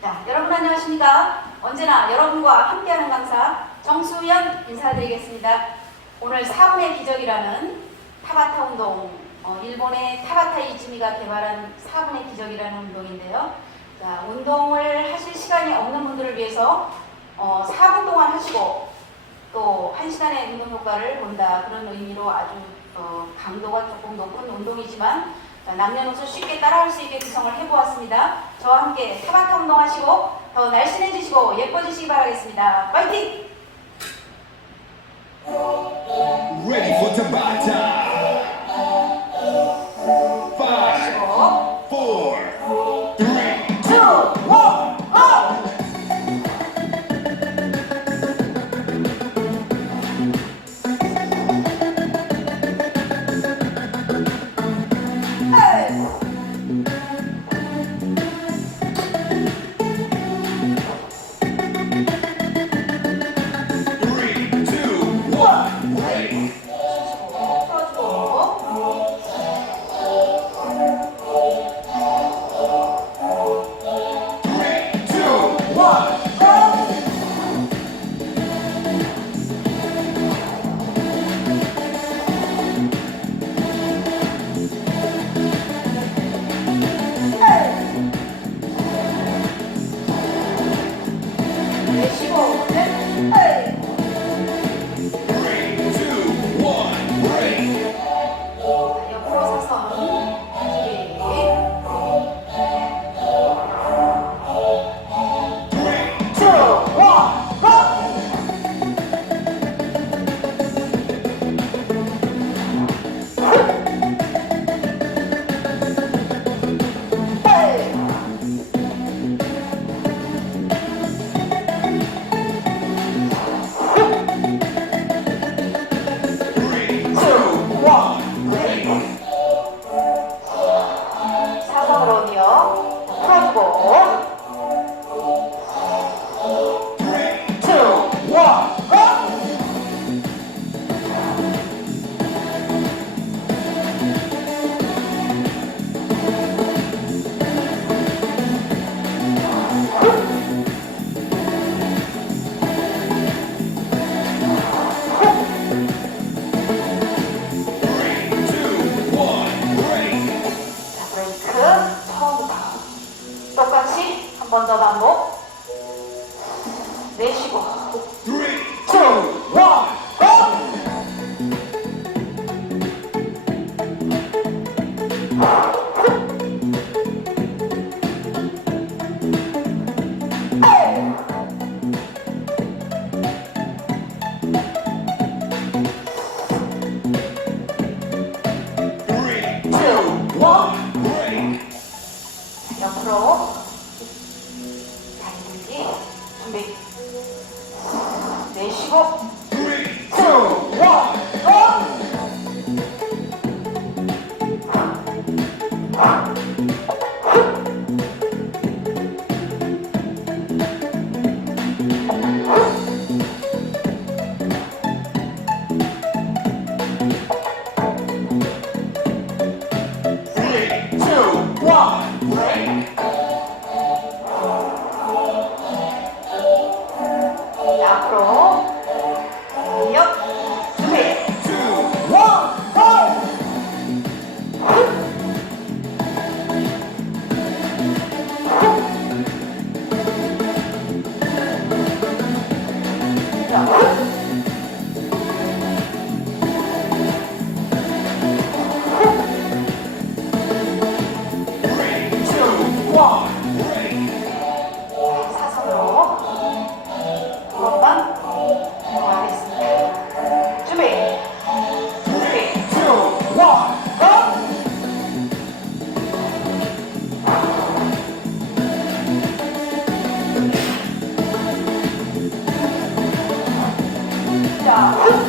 자, 여러분 안녕하십니까? 언제나 여러분과 함께하는 강사 정수연 인사드리겠습니다. 오늘 사분의 기적이라는 타바타 운동, 어, 일본의 타바타 이즈미가 개발한 사분의 기적이라는 운동인데요. 자, 운동을 하실 시간이 없는 분들을 위해서 어, 4분 동안 하시고 또 1시간의 운동 효과를 본다 그런 의미로 아주 어, 강도가 조금 높은 운동이지만 자, 남녀노소 쉽게 따라할 수 있게 구성을 해보았습니다. 저와 함께 타바타 운동하시고 더 날씬해지시고 예뻐지시기 바라겠습니다. 파이팅! Ready for Tabata. 더 반복 내쉬고 Three, two, one, go! Three, two, one, 아! 와.